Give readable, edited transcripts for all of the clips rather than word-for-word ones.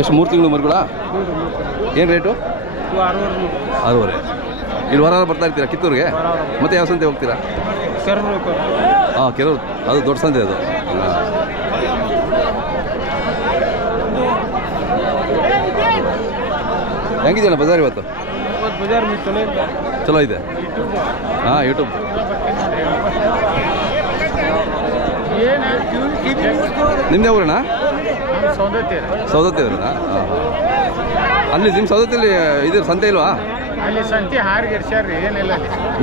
ಎಷ್ಟು 3 ತಿಂಗಳು ಮರಿಗಳ? ಏನು ರೇಟು? 6,500. ಇಲ್ಲಿ ವಾರ ಬರ್ತಾ ಇರ್ತೀರಾ ಕಿತ್ತೂರಿಗೆ? ಮತ್ತೆ ಯಾವ ಸಂತೆ ಹೋಗ್ತೀರಾ? ಹಾಂ, ಕೆರೂರು. ಅದು ದೊಡ್ಡ ಸಂತೆ ಅದು. ಹೆಂಗಿದೆಯಲ್ಲ ಬಜಾರ್ ಇವತ್ತು? ಚಲೋ ಇದೆ. ಹಾಂ, ಯೂಟ್ಯೂಬ್. ನಿಮ್ದು ಯಾವ್ರಣ್ಣ? ಸೌದತ್ತಿ ಅವರಣ್ಣ? ಹಾಂ. ಅಲ್ಲಿ ನಿಮ್ಮ ಸೌದತ್ತಿಯಲ್ಲಿ ಇದು ಸಂತೆ ಇಲ್ವಾ? ಅಲ್ಲಿ ಸಂತೆ ಹಾರಿಗೆರ್ಸ್ಯಾರ್ರಿ, ಏನಿಲ್ಲ.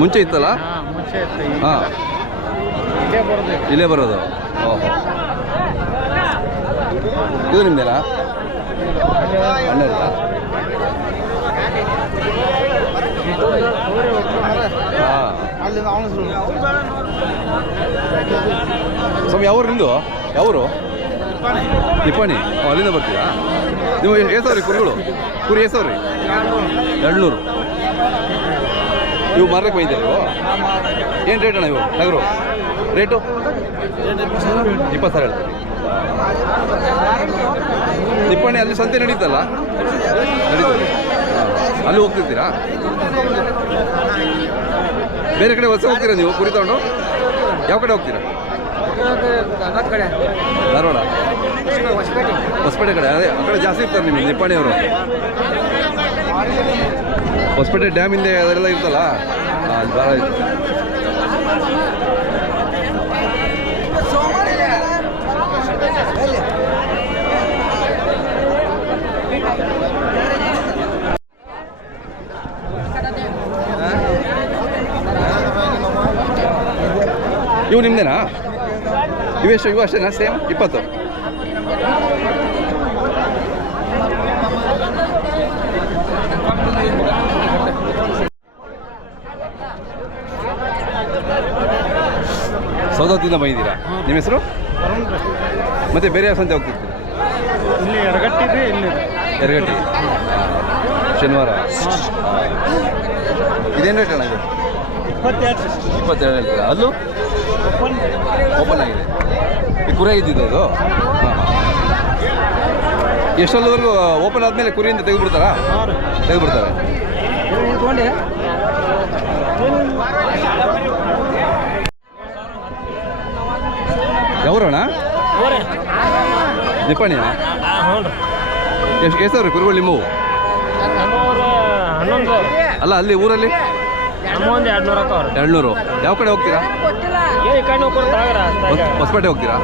ಮುಂಚೆ ಇತ್ತಲ್ಲ? ಮುಂಚೆ ಇತ್ತು. ಹಾಂ, ಇಲ್ಲೇ ಬರೋದು. ಓಹೋ, ಇದು ನಿಮ್ದೇನಾ? ಅಣ್ಣ ಸ್ವಾಮಿ, ಯಾವ್ರು ನಿಂದು? ಯಾವರು? ನಿಪ್ಪಾಣಿ. ಅಲ್ಲಿಂದ ಬರ್ತೀರಾ ನೀವು? ಏಸವ್ರಿ ಕುರಿಗಳು? ಕುರಿ ಏಸವ್ರಿ? 200. ಇವು ಮಾರಕ್ಕೆ ಬೈತೀರಿ ನೀವು? ಏನು ರೇಟ್ ಅಣ್ಣ ಇವು ಟಗರು? ರೇಟು 20,000 ಹೇಳ್ತೀರಿ. ನಿಪ್ಪಾಣಿ ಅಲ್ಲಿ ಸಂತೆ ನಡೀತಲ್ಲ? ನಡೀತದೆ. ಅಲ್ಲಿ ಹೋಗ್ತಿರ್ತೀರಾ? ಬೇರೆ ಕಡೆ ಹೊಸ ಹೋಗ್ತೀರಾ ನೀವು ಕುರಿ ತಗೊಂಡು? ಯಾವ ಕಡೆ ಹೋಗ್ತೀರಾ? ಧಾರವಾಡ, ಹೊಸಪೇಟೆ ಕಡೆ. ಅದೇ ಆ ಕಡೆ ಜಾಸ್ತಿ ಇರ್ತಾರೆ ನಿಮಗೆ ನಿಪ್ಪಾಣಿಯವರು. ಹೊಸಪೇಟೆ ಡ್ಯಾಮ್ ಹಿಂದೆ ಅದೆಲ್ಲ ಇರ್ತಲ್ಲ, ಅಲ್ಲಿ ಭಾಳ ಇತ್ತು. ಇವು ನಿಮ್ದೇನಾ? ಇವೆಷ್ಟು? ಇವು ಅಷ್ಟೇನಾ? ಸೇಮ್ 20. ಸೌದತ್ತಿಂದ ಬಂದಿದ್ದೀರಾ? ನಿಮ್ಮ ಹೆಸರು? ಮತ್ತೆ ಬೇರೆ ಯಾವ ಸಂತೆ ಹೋಗ್ತಿರ್ತೀರಿ? ಇಲ್ಲಿ ಎರಗಟ್ಟಿ. ಎರಗಟ್ಟಿ ಶನಿವಾರ. ಇದೇನು ರೇಟ್ ಅಣ್ಣ ಇದು? 22 ಹೇಳ್ತೀರಾ? ಅಲ್ಲೂ ಓಪನ್ ಆಗಿದೆ. ಈ ಕುರಿ ಇದ್ದಿದ್ದು ಇದು? ಹಾಂ. ಎಷ್ಟೊಂದುವರೆಗೂ ಓಪನ್ ಆದಮೇಲೆ ಕುರಿಯಿಂದ ತೆಗೆದುಬಿಡ್ತಾರಾ? ತೆಗೆದುಬಿಡ್ತಾರೆ. ಯಾವ್ರಣ್ಣ? ನಿಪ್ಪಾಣಿಯ? ಎಷ್ಟವ್ರಿ ಕುರಿಗಳು ನಿಮ್ಮವು? ಅಲ್ಲ, ಅಲ್ಲಿ ಊರಲ್ಲಿ 200. ಯಾವ ಕಡೆ ಹೋಗ್ತೀರಾ? ಹೊಸಪೇಟೆ ಹೋಗ್ತೀರಾ?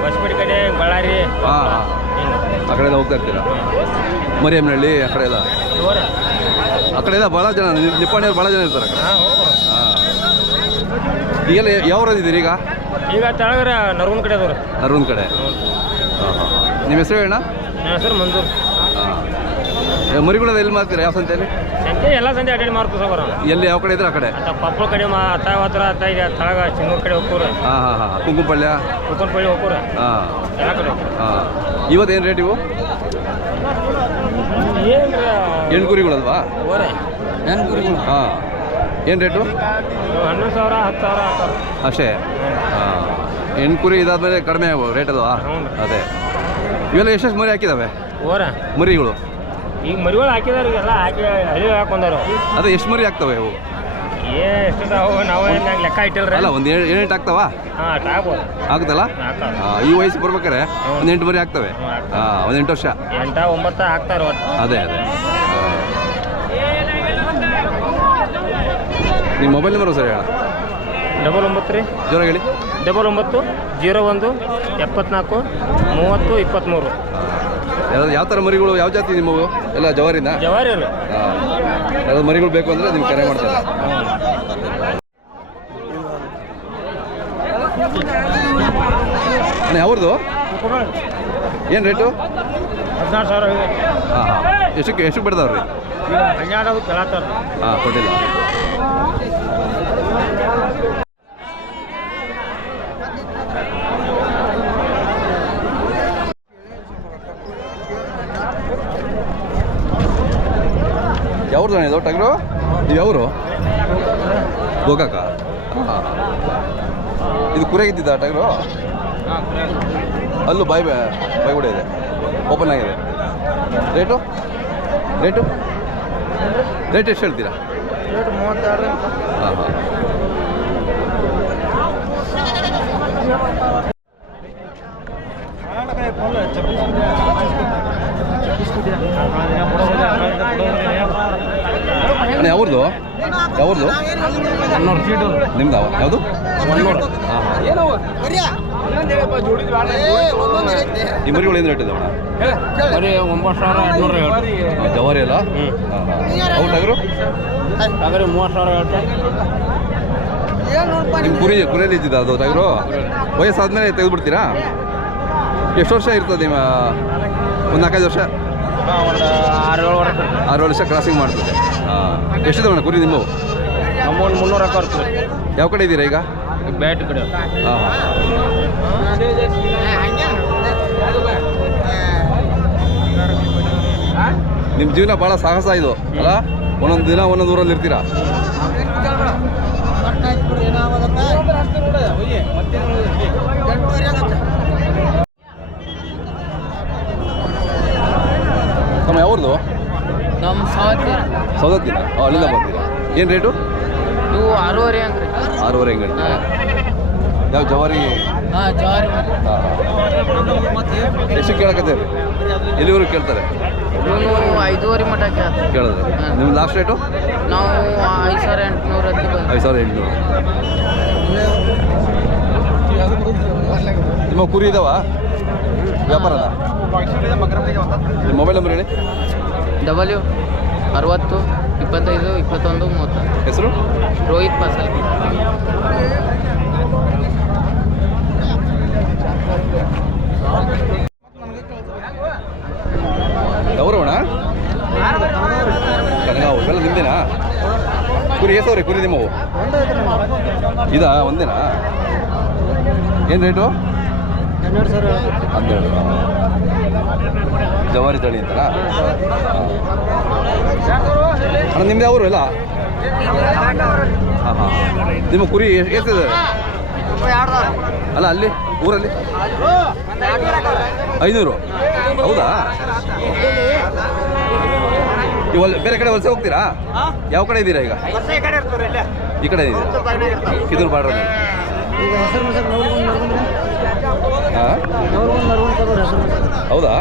ಬಳ್ಳಾರಿ. ಹಾಂ, ಆ ಕಡೆ ಎಲ್ಲ ಹೋಗ್ತಾ ಇರ್ತೀರಾ? ಮರಿಯಮ್ಮನಹಳ್ಳಿ ಆ ಕಡೆ ಎಲ್ಲ? ಆ ಕಡೆ ಎಲ್ಲ ಭಾಳ ಜನ, ನಿಪ್ಪಾಣಿಯವ್ರು ಭಾಳ ಜನ ಇರ್ತಾರೆ. ಹಾಂ. ಈಗೆಲ್ಲ ಯಾವ ಇದ್ದೀರಿ ಈಗ? ತಳಗರ ನರ್ವನ್ ಕಡೆ ಅದವ್ರು. ನರ್ವನ್ ಕಡೆ. ಹಾಂ ಹಾಂ. ನಿಮ್ಮ ಹೆಸರು ಹೇಳಣ್ಣ? ನನ್ನ ಹೆಸರು ಮಂಜೂರ್. ಹಾಂ. ಮರಿಗಳೆಲ್ಲ ಎಲ್ಲಿ ಮಾರ್ತೀರಾ? ಯಾವ ಸಂತೆಯಲ್ಲಿ? ಸಂತೆ ಎಲ್ಲ ಸಂತೆ ಅಡ್ಡಾಡಿ ಮಾರ್ತೀವಿ ಸರ್. ಎಲ್ಲಿ ಯಾವ ಕಡೆ ಇದ್ರೆ ಆ ಕಡೆ? ಪಪ್ಪಳ ಕಡೆ ಹತ್ರ ಈಗ ತಳಗ ಚಿನ್ನೂರು ಕಡೆ ಹೋಗ್ಕೋರು. ಹಾಂ ಹಾಂ ಹಾಂ. ಕುಂಕುಮಪಳ್ಳಿ ಹೋಗ್ಕೋರು. ಹಾಂ, ಎಲ್ಲ ಕಡೆ. ಹಾಂ. ಇವತ್ತೇನು ರೇಟ್ ಇವು? ಹೆಣ್ಣು ಕುರಿಗಳಲ್ವಾ? ಹೆಣ್ಣು ಕುರಿಗಳು. ಹಾಂ. ಏನು ರೇಟು? 11,000 10,000 ಹಾಕೋರು ಅಷ್ಟೇ. ಹಾಂ. ಹೆಣ್ಣು ಕುರಿ ಇದಾದ್ಮೇಲೆ ಕಡಿಮೆ ರೇಟ್ ಅಲ್ವಾ? ಅದೇ. ಇವೆಲ್ಲ ಎಷ್ಟೆಷ್ಟು ಮರಿ ಹಾಕಿದಾವೆ ಮರಿಗಳು? ಈಗ ಮರಿಗಳು ಹಾಕಿದಾರೆ, ಎಲ್ಲ ಹಾಕಿ ಹಳಿ ಹಾಕೊಂಡಾರು. ಅದೇ ಎಷ್ಟು ಮರಿ ಆಗ್ತವೆ ಇವು? ಎಷ್ಟು ನಾವು ಲೆಕ್ಕ ಇಟ್ಟಿಲ್ರಿ. ಅಲ್ಲ, ಒಂದು 7-8 ಆಗ್ತಾವ? ಹಾಂ, ಆಗ್ಬೋದು. ಆಗುತ್ತಲ್ಲ? ಈ ವಯಸ್ಸಿಗೆ ಬರ್ಬೇಕಾರೆ ಒಂದು 8 ಮರಿ ಆಗ್ತವೆ. ಹಾಂ, ಒಂದು 8 ವರ್ಷ 8-9 ಆಗ್ತಾರೆ. ಅದೇ ಅದೇ. ನಿಮ್ಮ ಮೊಬೈಲ್ ನಂಬರು ಸರಿ ಹೇಳ? 99 ರೀ. ಜೋರಾಗಿ ಹೇಳಿ. 99 01 74 30 23. ಯಾವ ಥರ ಮರಿಗಳು? ಯಾವ ಜಾತಿ ನಿಮ್ಮವು? ಎಲ್ಲ ಜವಾರಿನ? ಜವಾರಿ ಅಲ್ಲ. ಹಾಂ. ಯಾವ್ದು ಮರಿಗಳು ಬೇಕು ಅಂದರೆ ನಿಮ್ಗೆ ಕರೆ ಮಾಡ್ತಾರೆ. ಅಣ್ಣ, ಯಾವ್ದು? ಏನು ರೇಟು? 16,000. ಹಾಂ ಹಾಂ. ಎಷ್ಟು ಬಿಡ್ತಾವ್ರಿ? 12 ಕೇಳತ್ತಾರ. ಹಾಂ, ಕೊಟ್ಟಿಲ್ಲ. ಯಾವ್ದು ಇದು ಟಗರು? ನೀವು ಯಾವರು? ಗೋಕಾಕ. ಹಾಂ. ಇದು ಕುರಿಯಾಗಿದ್ದಿದ್ದ ಟಗರು? ಅಲ್ಲೂ ಬಾಯಿ ಕೂಡ ಇದೆ, ಓಪನ್ ಆಗಿದೆ. ರೇಟು ರೇಟು ರೇಟ್ ಎಷ್ಟು ಹೇಳ್ತೀರಾ? ರೇಟ್ 32. ಹಾಂ ಹಾಂ. ಅಣ್ಣ ಯಾವ್ದು ಯಾವ್ದು ನಿಮ್ದು ಯಾವುದು? ಹಾಂ ಹಾಂ. ಈ ಮರಿಗಳು ಏನು ರೇಟ್ ಇದಾವಣ್ಣ? ಬರೀ 9,200 ಜವಾರಿ ಅಲ್ಲ? ಹಾಂ ಹಾಂ. ಅವು ಟಗರು ಟಗರು 30,000 ಹೇಳ್ತಾರೆ. ನಿಮ್ಮ ಕುರಿಯಲ್ಲಿ ಇದ್ದಿದ್ದ ಅದು ಟಗರು? ವಯಸ್ಸಾದ್ಮೇಲೆ ತೆಗೆದುಬಿಡ್ತೀರಾ? ಎಷ್ಟು ವರ್ಷ ಇರ್ತದೆ ನಿಮ್ಮ? ಒಂದು 4-5 ವರ್ಷ? ಒಂದು 6-7 ವರ್ಷ. 6 ವರ್ಷ ಕ್ರಾಸಿಂಗ್ ಮಾಡ್ತದೆ. ಹಾಂ. ಎಷ್ಟಿದಾವಣ್ಣ ಕುರಿ ನಿಮ್ಮವು? ಅಮೌಂಟ್ 300 ಹಾಕೋರ್ತೀವಿ. ಯಾವ ಕಡೆ ಇದ್ದೀರಾ ಈಗ? ಬ್ಯಾಟ್ ಕಡೆ. ಹಾಂ ಹಾಂ. ನಿಮ್ಮ ಜೀವನ ಭಾಳ ಸಾಹಸ ಇದು ಅಲ್ಲ? ಒಂದೊಂದು ದಿನ ಒಂದೊಂದು ಊರಲ್ಲಿ ಇರ್ತೀರಾ? ತಮ್ಮ ಯಾವ್ದು? ನಮ್ಮ ಸೌದತ್ತಿನ? ಅಲ್ಲಿಂದ ಬರ್ತೀರಾ? ಏನು ರೇಟು? ಇವು 6.5 ಹಂಗ್ರಿ. 6.5 ಹೆಂಗೆ ಹೇಳ್ತೀರಾ? ಯಾವ ಜವಾರಿ? ಹಾಂ ಜವಾರಿ. ಹಾಂ. ಎಷ್ಟು ಕೇಳಕತ್ತೀರಿ? ಎಲ್ಲಿವರೆಗೂ ಕೇಳ್ತಾರೆ? ಇವನು 5.5 ಮಟ್ಟ ಕೇಳಿದ್ರೆ ನಿಮ್ಮ ಲಾಸ್ಟ್ ರೇಟು? ನಾವು 5,800 ಹತ್ತಿ ಬಂದು. 5,800. ನಿಮ್ಮ ಕುರಿ ಇದಾವ? ವ್ಯಾಪಾರದ? ನಿಮ್ಮ ಮೊಬೈಲ್ ನಂಬರ್ ಹೇಳಿ. W 60 25 21 30. ಹೆಸರು? ರೋಹಿತ್ ಪಾಸಲ್. ಯಾವ್ರವಣ? ಕನಗಾವು ಎಲ್ಲ ನಿಮ್ದೇನಾ? ಕುರಿ ಎಸವ್ರಿ ಕುರಿ ನಿಮ್ಮವು? ಇದಾ ಒಂದೇನಾ? ಏನು ರೇಟು? 12,000. 12. ಜವಾರಿ ತಳಿ ಅಂತನಾ? ಅಣ್ಣ ನಿಮ್ದು ಯಾವರು ಎಲ್ಲ? ಹಾಂ ಹಾಂ. ನಿಮ್ಮ ಕುರಿ ಎಷ್ಟಿದೆ ಅಲ್ಲ ಅಲ್ಲಿ ಊರಲ್ಲಿ? 500. ಹೌದಾ? ಇವಾಗ ಬೇರೆ ಕಡೆ ವಲಸೆ ಹೋಗ್ತೀರಾ? ಯಾವ ಕಡೆ ಇದ್ದೀರಾ ಈಗ? ಈ ಕಡೆ ಇದ್ದೀರಾ? ಕಿದೂರು ಬಾರ್ಡ್ರ ಮೇಲೆ. ಹಾಂ ಹೌದಾ?